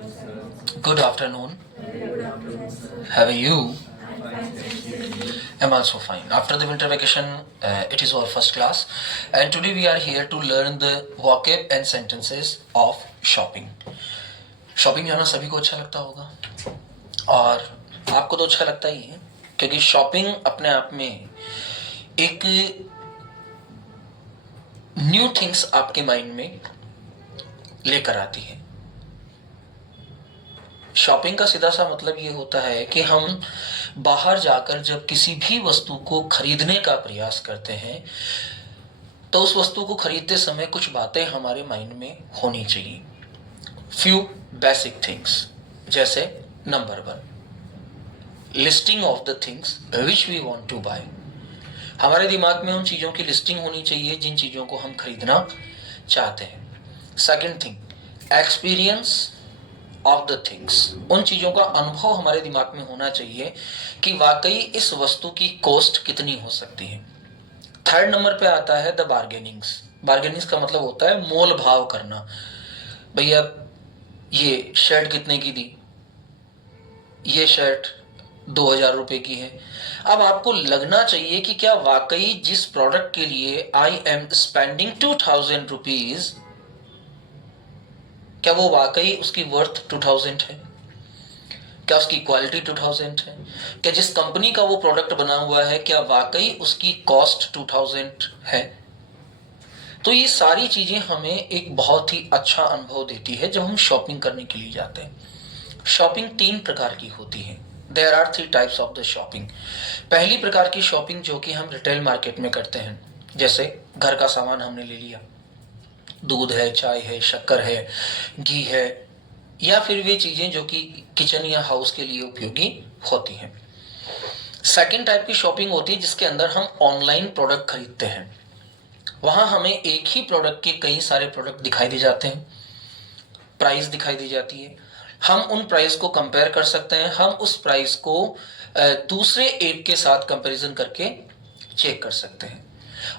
Good afternoon. How are you? I'm also fine. After the winter vacation, it is our first class, and today we are here to learn the vocab and sentences of shopping. Shopping जाना सभी को अच्छा लगता होगा और आपको तो अच्छा लगता ही है, क्योंकि शॉपिंग अपने आप में एक न्यू थिंग्स आपके माइंड में लेकर आती है। शॉपिंग का सीधा सा मतलब ये होता है कि हम बाहर जाकर जब किसी भी वस्तु को खरीदने का प्रयास करते हैं तो उस वस्तु को खरीदते समय कुछ बातें हमारे माइंड में होनी चाहिए। फ्यू बेसिक थिंग्स, जैसे number 1, listing of the things which we want to buy. हमारे दिमाग में उन चीज़ों की लिस्टिंग होनी चाहिए जिन चीज़ों को हम खरीदना चाहते हैं। Second thing, experience of the things. उन चीज़ों का अनुभव हमारे दिमाग में होना चाहिए कि वाकई इस वस्तु की कॉस्ट कितनी हो सकती है। थर्ड नंबर पे आता है द बार्गेनिंग्स। बार्गेनिंग्स का मतलब होता है मोल भाव करना। भैया ये शर्ट कितने की दी, ये शर्ट 2000 रुपए की है। अब आपको लगना चाहिए कि क्या वाकई जिस प्रोडक्ट के लिए आई एम स्पेंडिंग 2000 रुपीज, क्या वो वाकई उसकी वर्थ 2000 है, क्या उसकी क्वालिटी 2000 है, क्या जिस कंपनी का वो प्रोडक्ट बना हुआ है क्या वाकई उसकी कॉस्ट 2000 है। तो ये सारी चीजें हमें एक बहुत ही अच्छा अनुभव देती है जब हम शॉपिंग करने के लिए जाते हैं। शॉपिंग 3 प्रकार की होती है। There are 3 types of the shopping. पहली प्रकार की शॉपिंग जो कि हम रिटेल मार्केट में करते हैं, जैसे घर का सामान हमने ले लिया, दूध है, चाय है, शक्कर है, घी है, या फिर वे चीजें जो कि किचन या हाउस के लिए उपयोगी होती हैं। सेकेंड टाइप की शॉपिंग होती है जिसके अंदर हम ऑनलाइन प्रोडक्ट खरीदते हैं। वहां हमें एक ही प्रोडक्ट के कई सारे प्रोडक्ट दिखाई दे जाते हैं, प्राइस दिखाई दी जाती है, हम उन प्राइस को कंपेयर कर सकते हैं, हम उस प्राइस को दूसरे ऐप के साथ कंपैरिजन करके चेक कर सकते हैं।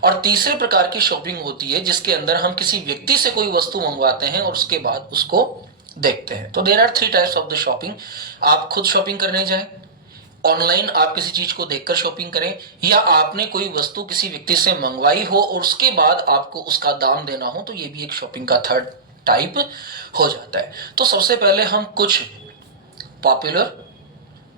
और तीसरे प्रकार की शॉपिंग होती है जिसके अंदर हम किसी व्यक्ति से कोई वस्तु मंगवाते हैं और उसके बाद उसको देखते हैं। तो there are 3 types of the shopping. आप खुद शॉपिंग करने जाएं, ऑनलाइन आप किसी चीज को देखकर शॉपिंग करें, या आपने कोई वस्तु किसी व्यक्ति से मंगवाई हो और उसके बाद आपको उसका दाम देना हो, तो ये भी एक शॉपिंग का थर्ड टाइप हो जाता है। तो सबसे पहले हम कुछ पॉपुलर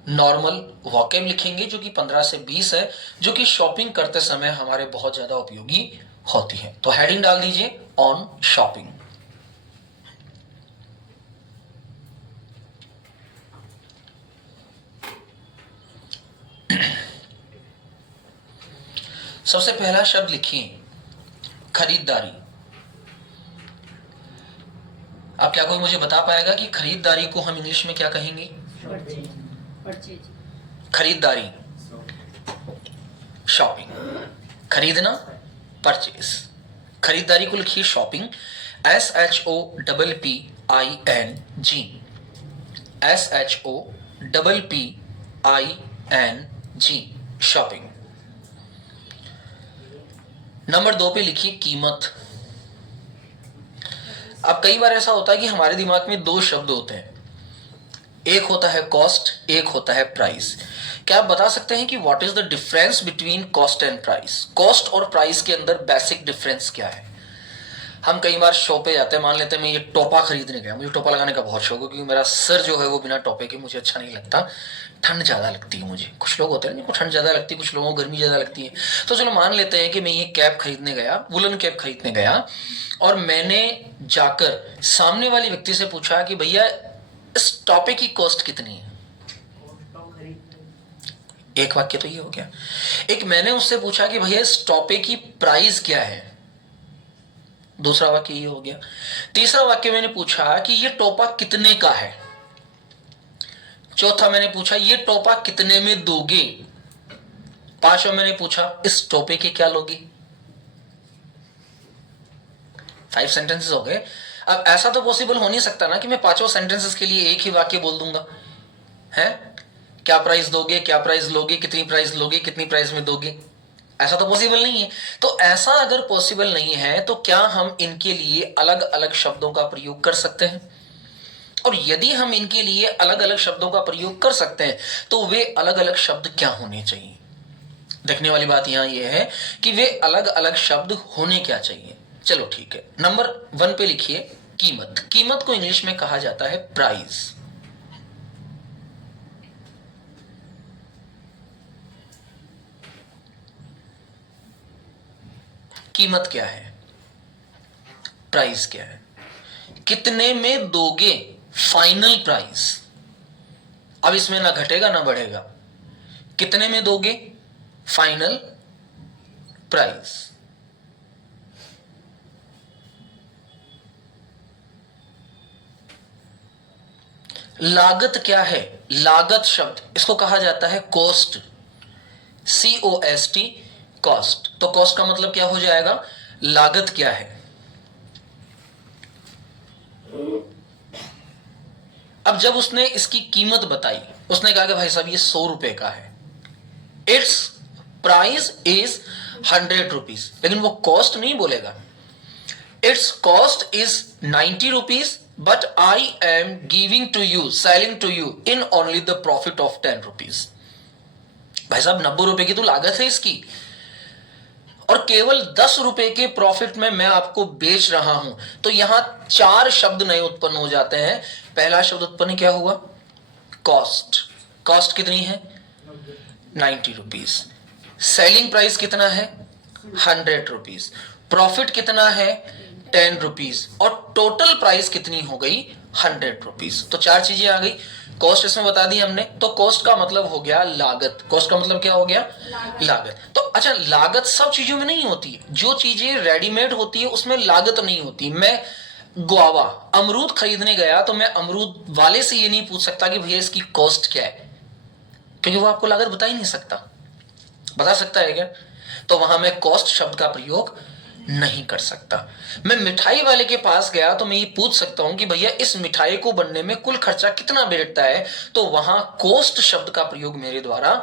नॉर्मल वॉकेब लिखेंगे जो कि 15 से 20 है, जो कि शॉपिंग करते समय हमारे बहुत ज्यादा उपयोगी होती है। तो हेडिंग डाल दीजिए ऑन शॉपिंग। सबसे पहला शब्द लिखिए खरीदारी। अब क्या कोई मुझे बता पाएगा कि खरीदारी को हम इंग्लिश में क्या कहेंगे? खरीदारी, शॉपिंग, खरीदना, परचेज। खरीदारी को लिखिए shopping, SHOPPING, SHOPPING, shopping. Number 2 पे लिखिए कीमत। अब कई बार ऐसा होता है कि हमारे दिमाग में 2 शब्द होते हैं, एक होता है कॉस्ट, एक होता है प्राइस। क्या आप बता सकते हैं कि what is the difference between cost and price? Cost और प्राइस के अंदर बेसिक डिफरेंस क्या है? हम कई बार शॉप पे जाते हैं, मान लेते हैं मैं ये टोपा खरीदने गया, मुझे टोपा लगाने का बहुत शौक है क्योंकि मेरा सर जो है वो बिना टोपे के मुझे अच्छा नहीं लगता, ठंड ज़्यादा लगती है मुझे। कुछ लोग होते हैं जिनको ठंड ज़्यादा लगती है, कुछ लोगों को गर्मी ज़्यादा लगती है। तो चलो मान लेते हैं कि मैं ये कैप खरीदने गया, वुलन कैप खरीदने गया, और मैंने जाकर सामने वाले व्यक्ति से पूछा कि भैया इस टोपे की कॉस्ट कितनी है? एक वाक्य तो ये हो गया। एक मैंने उससे पूछा कि भैया इस टोपे की प्राइस क्या है, दूसरा वाक्य ये हो गया। तीसरा वाक्य मैंने पूछा कि ये टोपा कितने का है। चौथा मैंने पूछा ये टोपा कितने में दोगे। पांचवा मैंने पूछा इस टोपे के क्या लोगे। 5 सेंटेंसेस हो गए। अब ऐसा तो पॉसिबल हो नहीं सकता ना कि मैं 5 सेंटेंसेस के लिए एक ही वाक्य बोल दूंगा, है? क्या प्राइस दोगे, क्या प्राइस लोगे, कितनी प्राइस लोगे, कितनी प्राइस में दोगे, ऐसा तो पॉसिबल नहीं है। तो ऐसा अगर पॉसिबल नहीं है तो क्या हम इनके लिए अलग अलग शब्दों का प्रयोग कर सकते हैं? और यदि हम इनके लिए अलग अलग शब्दों का प्रयोग कर सकते हैं तो वे अलग अलग शब्द क्या होने चाहिए। देखने वाली बात यहां यह है कि वे अलग अलग शब्द होने क्या चाहिए। चलो ठीक है, नंबर 1 पे लिखिए कीमत। कीमत को इंग्लिश में कहा जाता है प्राइस। कीमत क्या है, प्राइस क्या है। कितने में दोगे, फाइनल प्राइस। अब इसमें ना घटेगा ना बढ़ेगा। कितने में दोगे, फाइनल प्राइस। लागत क्या है, लागत शब्द इसको कहा जाता है कॉस्ट, COST, कॉस्ट। तो कॉस्ट का मतलब क्या हो जाएगा, लागत क्या है। अब जब उसने इसकी कीमत बताई, उसने कहा कि भाई साहब ये 100 रुपए का है, इट्स प्राइस इज 100 रुपीज, लेकिन वो कॉस्ट नहीं बोलेगा। Its cost is 90 rupees but I am giving to you, selling to you in only the profit of 10 rupees. भाई साहब 90 रुपए की तो लागत है इसकी, और केवल 10 रुपए के प्रॉफिट में मैं आपको बेच रहा हूं। तो यहां 4 शब्द नए उत्पन्न हो जाते हैं। पहला शब्द उत्पन्न क्या हुआ, कॉस्ट। कॉस्ट कितनी है, 90 रुपीज। सेलिंग प्राइस कितना है, 100 रुपीज। प्रॉफिट कितना है, 10 रुपीज। और टोटल प्राइस कितनी हो गई, 100 रुपीज। तो 4 चीजें आ गई। कॉस्ट इसमें बता दी हमने, तो कॉस्ट का मतलब हो गया लागत। कॉस्ट का मतलब क्या हो गया, लागत। तो अच्छा, लागत सब चीजों में नहीं होती। जो चीजें रेडीमेड होती है उसमें लागत नहीं होती। मैं गुआवा, अमरूद खरीदने गया तो मैं अमरूद वाले से ये नहीं पूछ सकता कि भैया इसकी कॉस्ट क्या है, क्योंकि वो आपको लागत बता ही नहीं सकता। बता सकता है क्या, तो वहां मैं कॉस्ट शब्द का प्रयोग नहीं कर सकता। मैं मिठाई वाले के पास गया तो मैं ये पूछ सकता हूं कि भैया इस मिठाई को बनने में कुल खर्चा कितना बैठता है, तो वहां कॉस्ट शब्द का प्रयोग मेरे द्वारा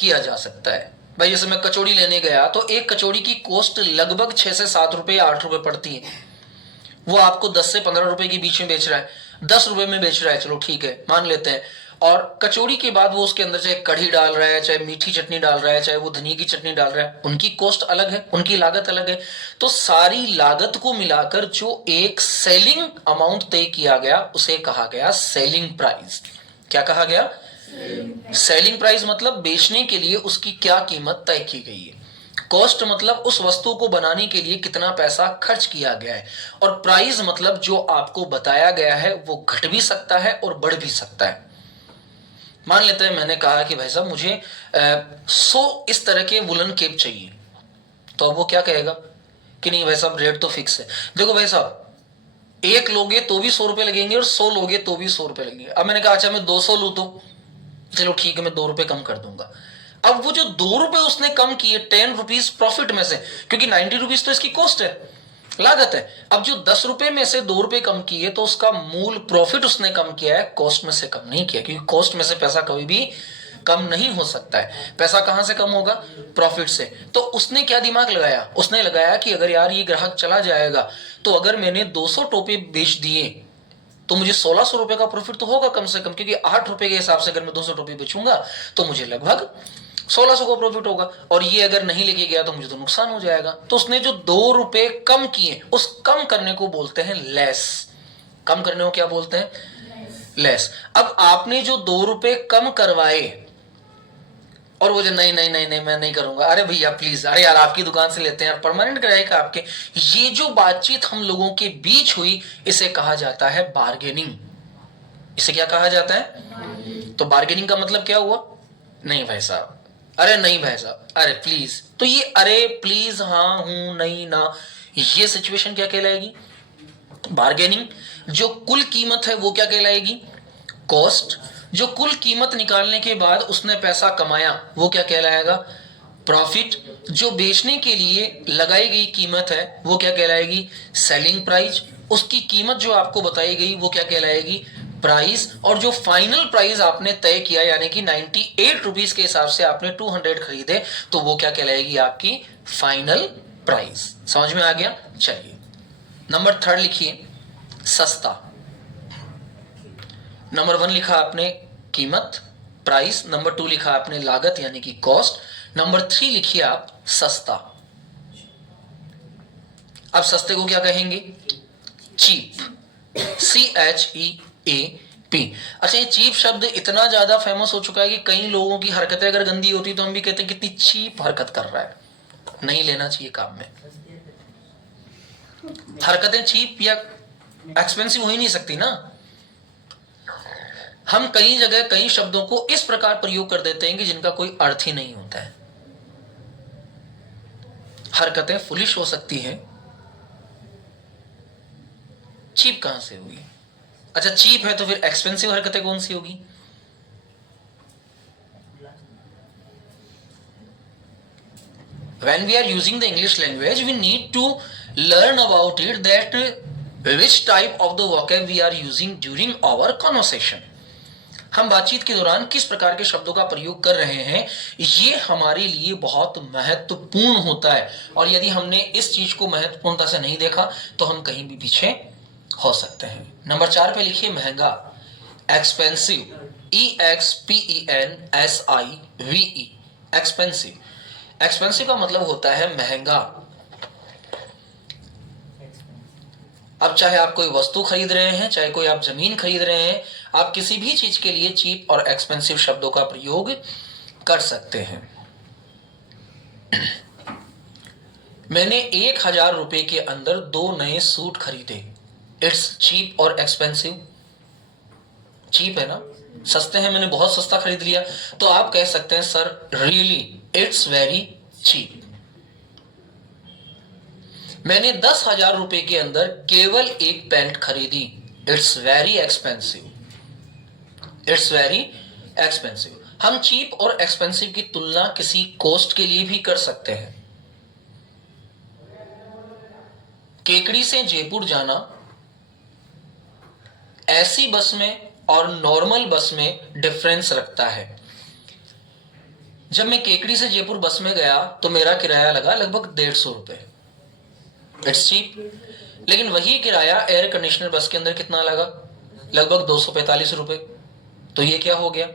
किया जा सकता है। भाई जैसे मैं कचौड़ी लेने गया तो एक कचौड़ी की कॉस्ट लगभग 6 से 7 रुपए या 8 रुपए पड़ती है। वो आपको 10 से 15 रुपए के बीच में बेच रहा है, 10 रुपए में बेच रहा है, चलो ठीक है मान लेते हैं। और कचौड़ी के बाद वो उसके अंदर चाहे कढ़ी डाल रहा है, चाहे मीठी चटनी डाल रहा है, चाहे वो धनिया की चटनी डाल रहा है, उनकी कॉस्ट अलग है, उनकी लागत अलग है। तो सारी लागत को मिलाकर जो एक सेलिंग अमाउंट तय किया गया उसे कहा गया सेलिंग प्राइस। क्या कहा गया, सेलिंग प्राइस मतलब बेचने के लिए उसकी क्या कीमत तय की गई है। कॉस्ट मतलब उस वस्तु को बनाने के लिए कितना पैसा खर्च किया गया है। और प्राइस मतलब जो आपको बताया गया है वो घट भी सकता है और बढ़ भी सकता है। मान लेते हैं मैंने कहा कि भाई साहब मुझे 100 इस तरह के वुलन केप चाहिए, तो अब वो क्या कहेगा कि नहीं भाई साहब रेट तो फिक्स है। देखो भाई साहब, एक लोगे तो भी 100 रुपए लगेंगे और 100 लोगे तो भी 100 रुपए लगेंगे। अब मैंने कहा अच्छा मैं 200 लू, तो चलो ठीक है मैं 2 रुपए कम कर दूंगा। अब वो जो 2 रुपए उसने कम किए 10 रुपीज प्रॉफिट में से, क्योंकि 90 रुपीज तो इसकी कॉस्ट है, लागत है। अब जो 10 रुपए में से 2 रुपए कम किए तो उसका मूल प्रॉफिट उसने कम किया है, कॉस्ट में से कम नहीं किया, क्योंकि कॉस्ट में से पैसा कभी भी कम नहीं हो सकता है। पैसा कहां से कम होगा, प्रॉफिट से। तो उसने क्या दिमाग लगाया, उसने लगाया कि अगर यार ये ग्राहक चला जाएगा तो अगर मैंने 200 टोपे बेच दिए तो मुझे 1600 रुपए का प्रॉफिट तो होगा कम से कम, क्योंकि 8 रुपए के हिसाब से अगर मैं 200 टोपी बेचूंगा तो मुझे लगभग 1600 का प्रॉफिट होगा, और ये अगर नहीं लेके गया तो मुझे तो नुकसान हो जाएगा। तो उसने जो 2 रुपए कम किए, उस कम करने को बोलते हैं लेस। कम करने को क्या बोलते हैं, लेस। अब आपने जो 2 रुपए कम करवाए और वो जो नहीं नहीं नहीं नहीं मैं नहीं करूंगा, अरे भैया प्लीज, अरे यार आपकी दुकान से लेते हैं यार, परमानेंट ग्राहक आपके, ये जो बातचीत हम लोगों के बीच हुई इसे कहा जाता है बार्गेनिंग। इसे क्या कहा जाता है, तो बार्गेनिंग का मतलब क्या हुआ, नहीं भाई साहब, अरे नहीं भाई साहब, अरे प्लीज। तो ये अरे प्लीज, हाँ हूं नहीं ना, ये सिचुएशन क्या कहलाएगी, बार्गेनिंग। जो कुल कीमत है वो क्या कहलाएगी, कॉस्ट। जो कुल कीमत निकालने के बाद उसने पैसा कमाया वो क्या कहलाएगा, प्रॉफिट। जो बेचने के लिए लगाई गई कीमत है वो क्या कहलाएगी, सेलिंग प्राइस। उसकी कीमत जो आपको बताई गई वो क्या कहलाएगी, प्राइस। और जो फाइनल प्राइस आपने तय किया यानी कि 98 रुपीज के हिसाब से आपने 200 खरीदे तो वो क्या कहलाएगी, आपकी फाइनल प्राइस। समझ में आ गया। चलिए नंबर 3 लिखिए, सस्ता। नंबर 1 लिखा आपने कीमत, प्राइस। नंबर 2 लिखा आपने लागत यानी कि कॉस्ट। नंबर 3 लिखिए आप सस्ता। अब सस्ते को क्या कहेंगे? Cheap, CHEAP। अच्छा, ये चीप शब्द इतना ज्यादा फेमस हो चुका है कि कई लोगों की हरकतें अगर गंदी होती तो हम भी कहते हैं कितनी चीप हरकत कर रहा है। नहीं लेना चाहिए काम में। हरकतें चीप या एक्सपेंसिव हो ही नहीं सकती ना। हम कई जगह कई शब्दों को इस प्रकार प्रयोग कर देते हैं कि जिनका कोई अर्थ ही नहीं होता है। हरकतें फुलिश हो सकती हैं, चीप कहां से होगी? अच्छा, चीप है तो फिर एक्सपेंसिव हरकतें कौन सी होगी? When we are using the English language, we need to learn about it, that which type of the vocab we are using during our conversation. हम बातचीत के दौरान किस प्रकार के शब्दों का प्रयोग कर रहे हैं, ये हमारे लिए बहुत महत्वपूर्ण होता है। और यदि हमने इस चीज को महत्वपूर्णता से नहीं देखा तो हम कहीं भी पीछे हो सकते हैं। नंबर 4 पे लिखिए महंगा, एक्सपेंसिव, EXPENSIVE, एक्सपेंसिव। एक्सपेंसिव का मतलब होता है महंगा। अब चाहे आप कोई वस्तु खरीद रहे हैं, चाहे कोई आप जमीन खरीद रहे हैं, आप किसी भी चीज के लिए चीप और एक्सपेंसिव शब्दों का प्रयोग कर सकते हैं। मैंने 1000 रुपए के अंदर 2 नए सूट खरीदे। इट्स चीप और एक्सपेंसिव? चीप है ना, सस्ते हैं, मैंने बहुत सस्ता खरीद लिया। तो आप कह सकते हैं sir really it's very cheap. मैंने 10,000 रुपए के अंदर केवल एक पैंट खरीदी। It's very expensive. It's very expensive. हम चीप और एक्सपेंसिव की तुलना किसी कॉस्ट के लिए भी कर सकते हैं। केकड़ी से जयपुर जाना ऐसी बस में और नॉर्मल बस में डिफरेंस रखता है। जब मैं केकड़ी से जयपुर बस में गया तो मेरा किराया लगा लगभग 150 रुपए। It's cheap. लेकिन वही किराया एयर कंडीशनर बस के अंदर कितना लगा? लगभग 245 रुपए। तो ये क्या हो गया?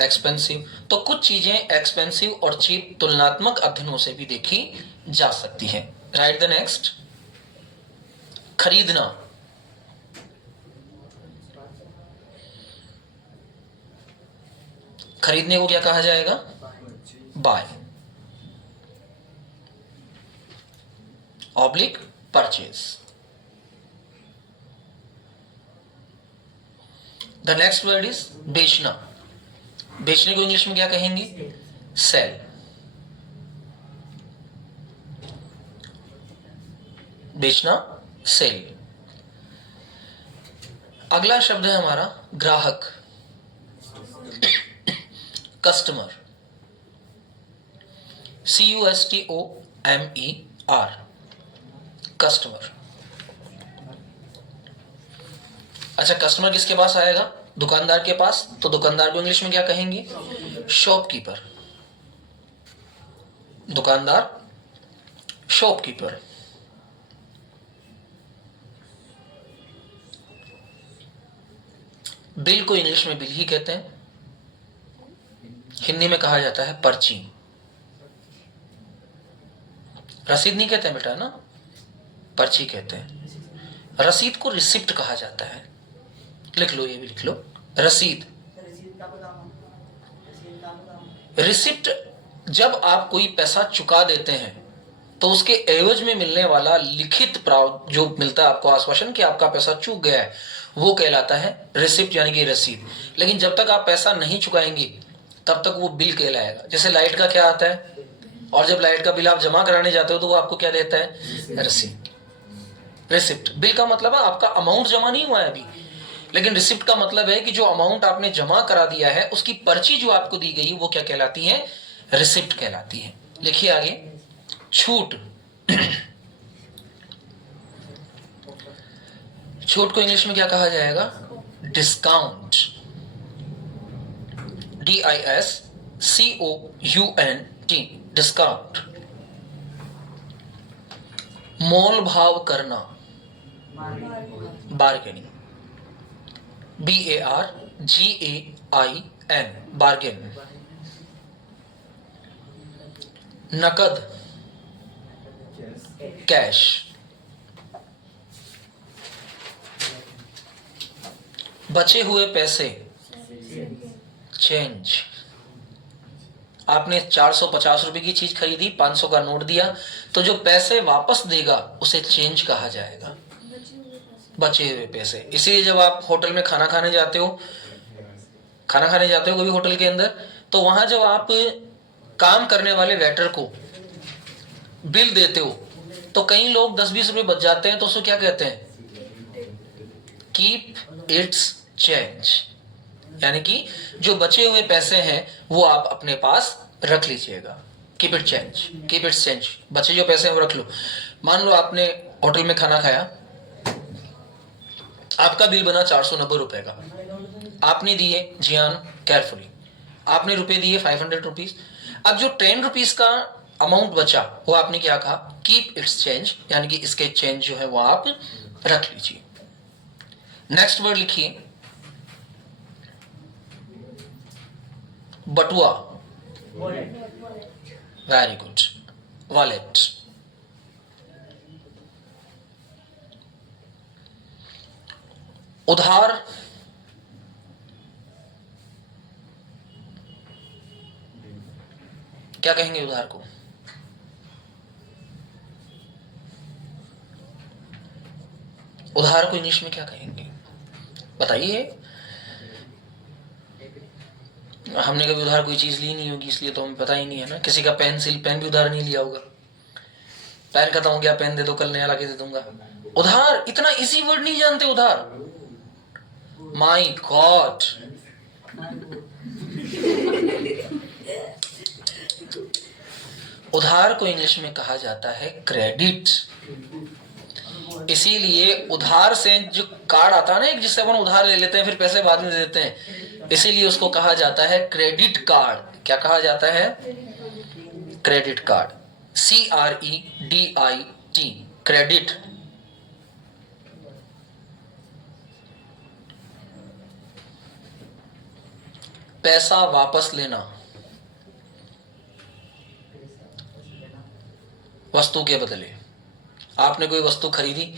एक्सपेंसिव। तो कुछ चीजें एक्सपेंसिव और चीप तुलनात्मक अध्ययनों से भी देखी जा सकती हैं। Write the next. खरीदना, खरीदने को क्या कहा जाएगा? Buy, oblique purchase. The next word is बेचना। बेचने को इंग्लिश में क्या कहेंगे? सेल। बेचना, सेल। अगला शब्द है हमारा ग्राहक, कस्टमर, CUSTOMER, कस्टमर। अच्छा, कस्टमर किसके पास आएगा? दुकानदार के पास। तो दुकानदार को इंग्लिश में क्या कहेंगे? शॉपकीपर। दुकानदार, शॉपकीपर। बिल को इंग्लिश में बिल ही कहते हैं, हिंदी में कहा जाता है पर्ची। रसीद नहीं कहते हैं बेटा ना, पर्ची कहते हैं। रसीद को रिसिप्ट कहा जाता है। लिख लो, ये भी लिख लो, रसीद। रिसिप्ट जब आप कोई पैसा चुका देते हैं तो उसके एवज में मिलने वाला लिखित प्राव जो मिलता है आपको आश्वासन कि आपका पैसा चूक गया है, वो कहलाता है रिसिप्ट यानी कि रसीद। लेकिन जब तक आप पैसा नहीं चुकाएंगे तब तक वो बिल कहलाएगा। जैसे लाइट का क्या आता है, और जब लाइट का बिल आप जमा कराने जाते हो तो वो आपको क्या देता है? रसीद, रिसिप्ट। बिल का मतलब है आपका अमाउंट जमा नहीं हुआ है अभी, लेकिन रिसिप्ट का मतलब है कि जो अमाउंट आपने जमा करा दिया है उसकी पर्ची जो आपको दी गई वो क्या कहलाती है? रिसिप्ट कहलाती है। लिखिए आगे, छूट। छूट को इंग्लिश में क्या कहा जाएगा? Discount, DISCOUNT, discount. मोल भाव करना, बार्गेनिंग, GAIN, बार्गेन। नकद, कैश। बचे हुए पैसे, चेंज। आपने 450 रुपए की चीज खरीदी, 500 का नोट दिया, तो जो पैसे वापस देगा उसे चेंज कहा जाएगा, बचे हुए पैसे। इसीलिए जब आप होटल में खाना खाने जाते हो कभी होटल के अंदर, तो वहां जब आप काम करने वाले वेटर को बिल देते हो तो कई लोग 10-20 रुपए बच जाते हैं, तो उसको क्या कहते हैं? कीप इट्स चेंज, यानी कि जो बचे हुए पैसे हैं वो आप अपने पास रख लीजिएगा। Keep it change, keep its change, बचे जो पैसे हैं वो रख लो। मान लो आपने होटल में खाना खाया, आपका बिल बना 490 रुपए का, आपने दिए जियान केयरफुली, आपने रुपए दिए 500 रुपीज। अब जो 10 रुपीज का अमाउंट बचा वो आपने क्या कहा? कीप इट्स चेंज, यानी कि इसके चेंज जो है वो आप रख लीजिए। नेक्स्ट वर्ड लिखिए, बटुआ। Very good, wallet. उधार, क्या कहेंगे उधार को? उधार को इंग्लिश में क्या कहेंगे बताइए? हमने कभी उधार कोई चीज ली नहीं होगी, इसलिए तो हमें पता ही नहीं है ना। किसी का पेन भी उधार नहीं लिया होगा। पेन खत्म हो गया, पेन दे दो, कल नया लाके दे दूंगा। उधार, इतना इजी वर्ड नहीं जानते उधार? My God. उधार को इंग्लिश में कहा जाता है क्रेडिट। इसीलिए उधार से जो कार्ड आता है ना, एक जिससे अपन उधार ले लेते हैं फिर पैसे बाद में दे देते हैं, इसीलिए उसको कहा जाता है क्रेडिट कार्ड। क्या कहा जाता है? Credit card, CREDIT, credit. पैसा वापस लेना, वस्तु के बदले। आपने कोई वस्तु खरीदी,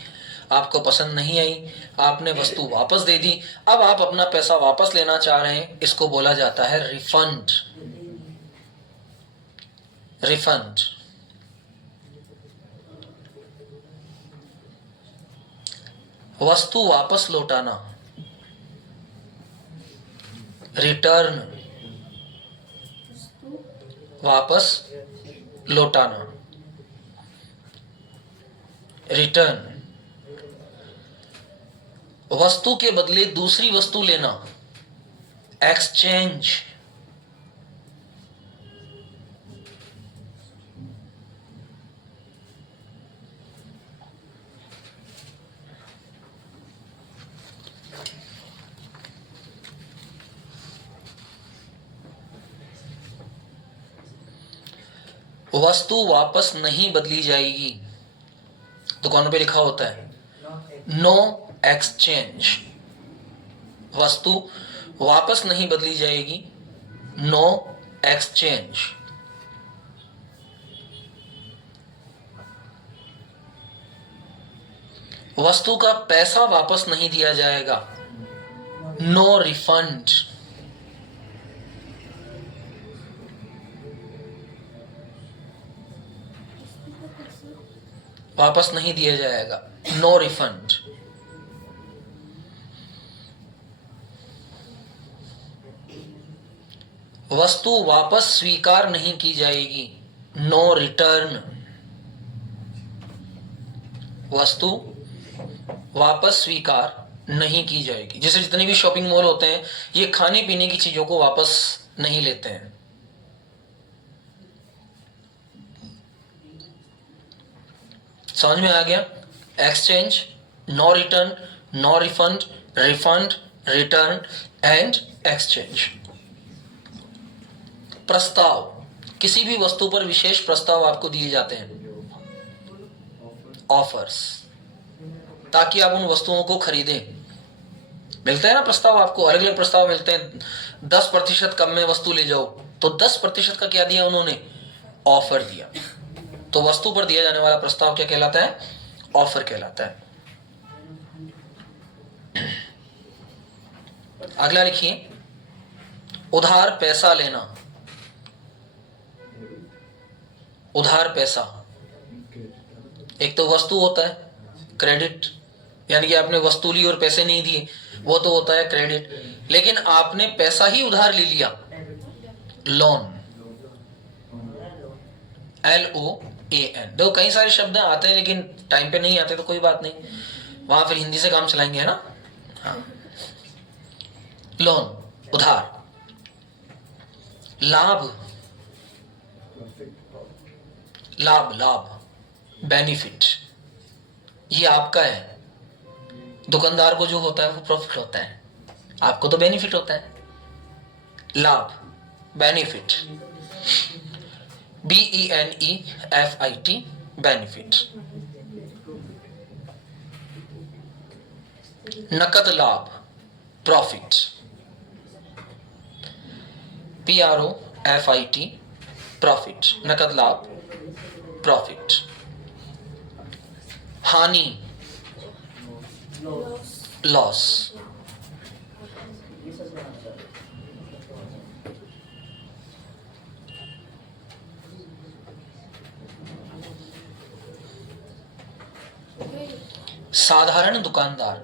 आपको पसंद नहीं आई, आपने वस्तु वापस दे दी, अब आप अपना पैसा वापस लेना चाह रहे हैं, इसको बोला जाता है रिफंड। रिफंड। वस्तु वापस लौटाना, रिटर्न। वापस लौटाना, रिटर्न। वस्तु के बदले दूसरी वस्तु लेना, एक्सचेंज। वस्तु वापस नहीं बदली जाएगी, दुकानों पे लिखा होता है नो एक्सचेंज। वस्तु वापस नहीं बदली जाएगी, नो एक्सचेंज। वस्तु का पैसा वापस नहीं दिया जाएगा, नो रिफंड। वापस नहीं दिया जाएगा, नो रिफंड। वस्तु वापस स्वीकार नहीं की जाएगी, नो रिटर्न। वस्तु वापस स्वीकार नहीं की जाएगी। जैसे जितने भी शॉपिंग मॉल होते हैं, ये खाने पीने की चीजों को वापस नहीं लेते हैं। समझ में आ गया? Exchange, no return, no refund, refund, return and exchange. प्रस्ताव, किसी भी वस्तु पर विशेष प्रस्ताव आपको दिए जाते हैं, ऑफर्स, ताकि आप उन वस्तुओं को खरीदें। मिलते हैं ना प्रस्ताव, आपको अलग अलग प्रस्ताव मिलते हैं, 10% कम में वस्तु ले जाओ, तो 10% का क्या दिया उन्होंने, ऑफर दिया। तो वस्तु पर दिया जाने वाला प्रस्ताव क्या कहलाता है, ऑफर कहलाता है। अगला लिखिए, उधार पैसा लेना। उधार पैसा, एक तो वस्तु होता है क्रेडिट, यानी कि आपने वस्तु ली और पैसे नहीं दिए, वो तो होता है क्रेडिट। लेकिन आपने पैसा ही उधार ले लिया, लोन, LOAN। देखो कई सारे शब्द आते हैं लेकिन टाइम पे नहीं आते तो कोई बात नहीं, वहां फिर हिंदी से काम चलाएंगे, है ना। हाँ। लोन, उधार। लाभ, लाभ, लाभ, बेनिफिट, ये आपका है। दुकानदार को जो होता है वो प्रॉफिट होता है, आपको तो बेनिफिट होता है। लाभ, बेनिफिट, BENEFIT, बेनिफिट। नकद लाभ, प्रॉफिट, PROFIT, प्रॉफिट, नकद लाभ, प्रॉफिट। हानि, लॉस, साधारण दुकानदार।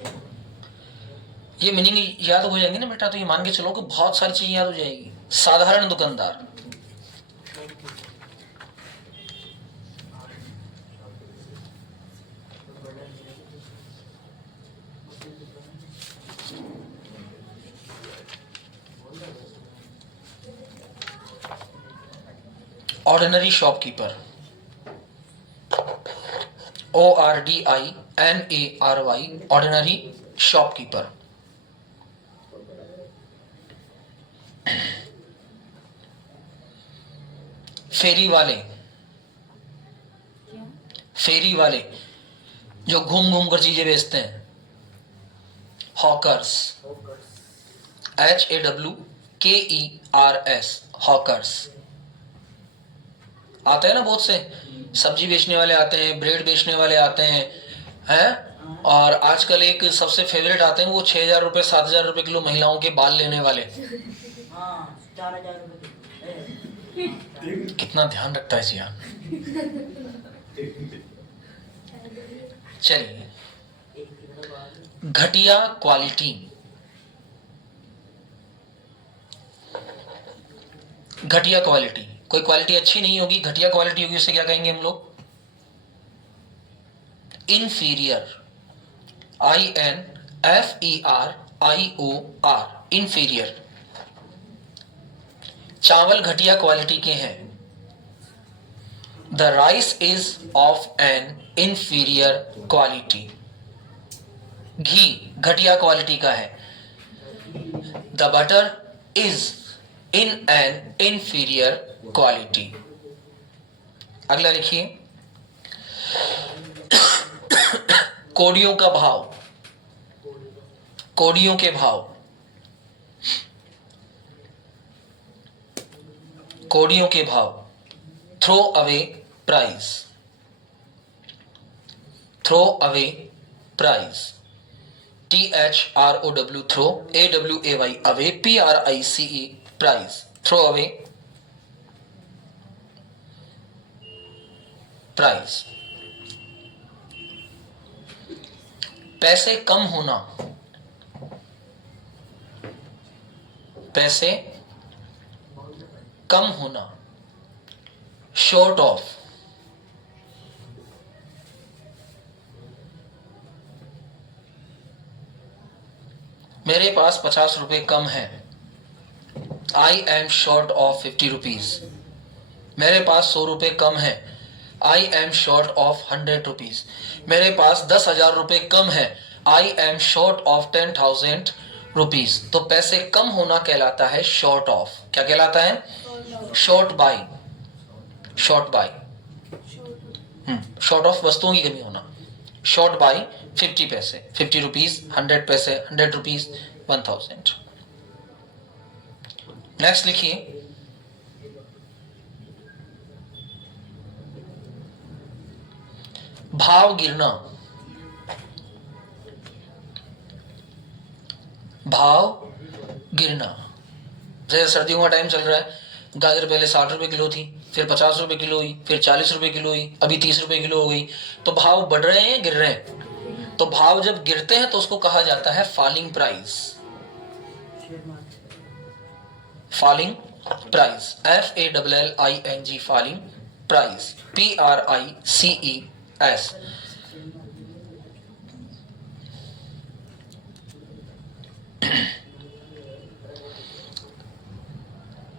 ये मीनिंग याद हो जाएंगे ना बेटा, तो ये मान के चलो कि बहुत सारी चीजें याद हो जाएगी। साधारण दुकानदार, ordinary shopkeeper, ORDINARY, ordinary shopkeeper. फेरी वाले, फेरी वाले जो घूम घूम कर चीजें बेचते हैं, हॉकर्स, HAWKERS, हॉकर्स। आते हैं ना बहुत से, सब्जी बेचने वाले आते हैं, ब्रेड बेचने वाले आते हैं, और आजकल एक सबसे फेवरेट आते हैं वो 6,000 रुपए 7,000 रुपए किलो महिलाओं के बाल लेने वाले। 4,000 रुपए। कितना ध्यान रखता है जी आप। चलिए, घटिया क्वालिटी, घटिया क्वालिटी, कोई क्वालिटी अच्छी नहीं होगी, घटिया क्वालिटी होगी, उसे क्या कहेंगे हम लोग, इंफीरियर, INFERIOR, इंफीरियर। चावल घटिया क्वालिटी के हैं, the rice is of an inferior quality. घी घटिया क्वालिटी का है, the butter is in an inferior quality. अगला लिखिए, कोड़ियों का भाव, कोड़ियों के भाव, कोड़ियों के भाव, throw away price, throw away price, THROW, throw, AWAY, away, PRICE, price, throw away price. पैसे कम होना, पैसे कम होना, शॉर्ट ऑफ, मेरे पास 50 रुपए कम है, I am short of 50 rupees. मेरे पास 100 रुपए कम है, I am short of 100 rupees. मेरे पास 10,000 रुपए कम है, I am short of 10,000 rupees. तो पैसे कम होना कहलाता है शॉर्ट ऑफ। क्या कहलाता है? Short buy, short buy, short of वस्तुओं की कमी होना, शॉर्ट बाय 50 पैसे, 50 रुपीज, 100 पैसे, 100 रुपीज, 1000। नेक्स्ट लिखिए, भाव गिरना। भाव गिरना, जैसे सर्दियों का टाइम चल रहा है, गाजर पहले 60 रुपए किलो थी, फिर 50 रुपए किलो हुई, फिर 40 रुपए किलो हुई, अभी 30 रुपए किलो हो गई। तो भाव बढ़ रहे हैं, गिर रहे हैं? तो भाव जब गिरते हैं तो उसको कहा जाता है falling price. Falling price, FALLING, falling price, PRICES।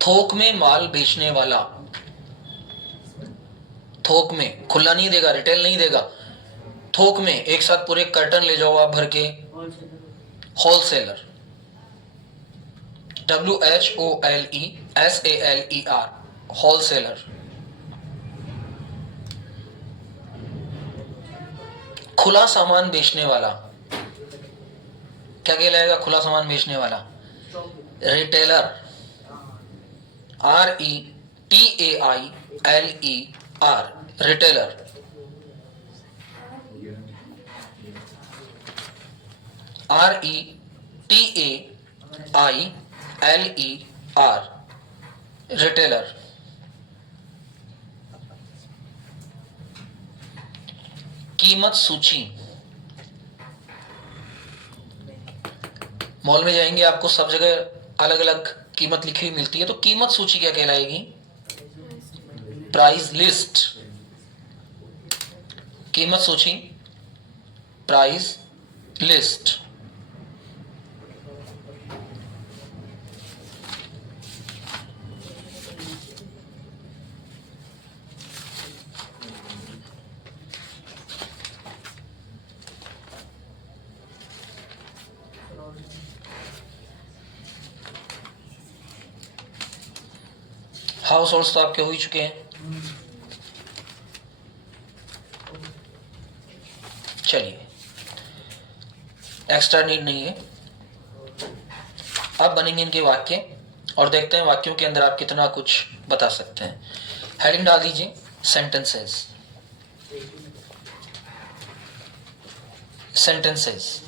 थोक में माल बेचने वाला, थोक में, खुला नहीं देगा, रिटेल नहीं देगा, थोक में एक साथ पूरे कर्टन ले जाओ आप भर के, होलसेलर, WHOLESALER, होलसेलर। खुला सामान बेचने वाला क्या कहलाएगा? खुला सामान बेचने वाला retailer, RETAILER, retailer. RETAILER, retailer. कीमत सूची, मॉल में जाएंगे आपको सब जगह अलग अलग कीमत लिखी हुई मिलती है, तो कीमत सूची क्या कहलाएगी? Price list. कीमत सूची, प्राइस लिस्ट। हाउस होल्ड्स तो आपके हो ही चुके हैं। चलिए, एक्स्ट्रा नीड नहीं है। अब बनेंगे इनके वाक्य और देखते हैं वाक्यों के अंदर आप कितना कुछ बता सकते हैं। हेडिंग डाल दीजिए, सेंटेंसेस। सेंटेंसेस,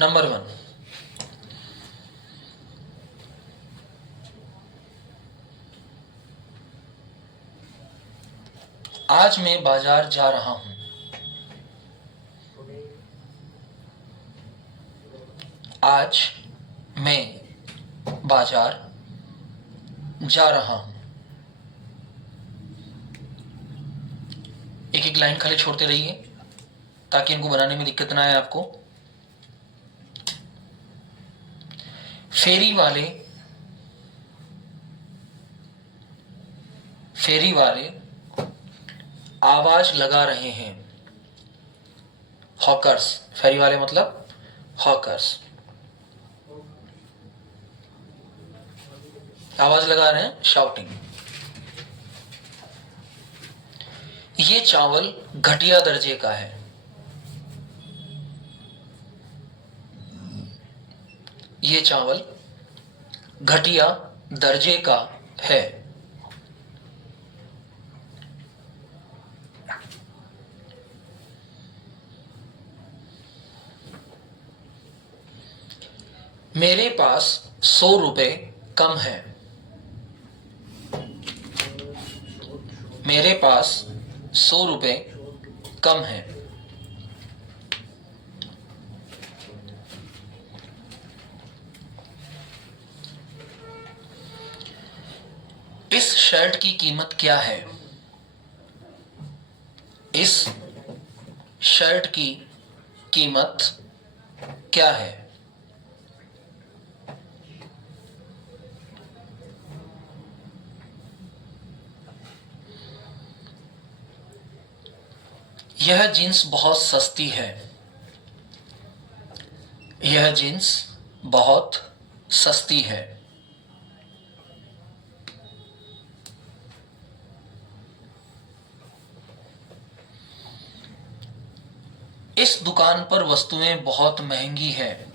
नंबर 1, आज मैं बाजार जा रहा हूं। आज मैं बाजार जा रहा हूं। एक एक लाइन खाली छोड़ते रहिए ताकि इनको बनाने में दिक्कत ना आए आपको। फेरी वाले, फेरी वाले आवाज लगा रहे हैं। हॉकर्स, फेरी वाले मतलब हॉकर्स, आवाज लगा रहे हैं, शाउटिंग। ये चावल घटिया दर्जे का है। ये चावल घटिया दर्जे का है। मेरे पास 100 रुपए कम है। मेरे पास 100 रुपए कम है। इस शर्ट की कीमत क्या है? इस शर्ट की कीमत क्या है? यह जींस बहुत सस्ती है। यह जींस बहुत सस्ती है। इस दुकान पर वस्तुएं बहुत महंगी है।